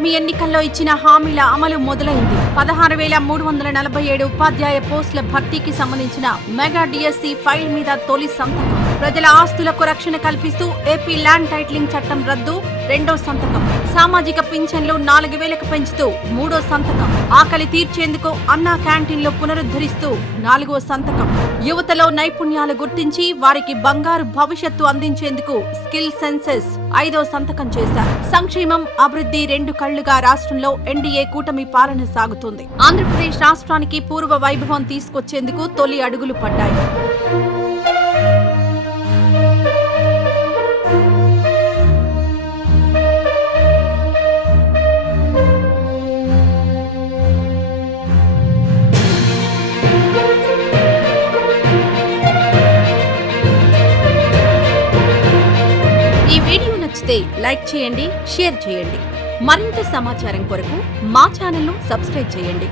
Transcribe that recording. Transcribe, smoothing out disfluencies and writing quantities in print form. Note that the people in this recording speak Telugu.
కూటమి ఎన్నికల్లో ఇచ్చిన హామీల అమలు మొదలైంది. 16,347 ఉపాధ్యాయ పోస్టుల భర్తీకి సంబంధించిన మెగా డిఎస్సి ఫైల్ మీద తొలి సంతకం. ప్రజల ఆస్తులకు రక్షణ కల్పిస్తూ ఏపీ ల్యాండ్ టైటిలింగ్ చట్టం రద్దు, రెండో సంతకం. సామాజిక పింఛన్లు 4,000కు పెంచుతూ మూడో సంతకం. ఆకలి తీర్చేందుకు అన్నా క్యాంటీన్లు పునరుద్ధరిస్తూ నాలుగో సంతకం. యువతలో నైపుణ్యాలు గుర్తించి వారికి బంగారు భవిష్యత్తు అందించేందుకు స్కిల్ సెన్సెస్ ఐదో సంతకం చేశారు. సంక్షేమం, అభివృద్ధి రెండు కళ్లుగా రాష్ట్రంలో ఎన్డీఏ కూటమి పాలన సాగుతోంది. ఆంధ్రప్రదేశ్ రాష్ట్రానికి పూర్వ వైభవం తీసుకొచ్చేందుకు తొలి అడుగులు పడ్డాయి. ఈ వీడియో నచ్చితే లైక్ చేయండి, షేర్ చేయండి. మరింత సమాచారం కొరకు మా ఛానల్ను సబ్స్క్రైబ్ చేయండి.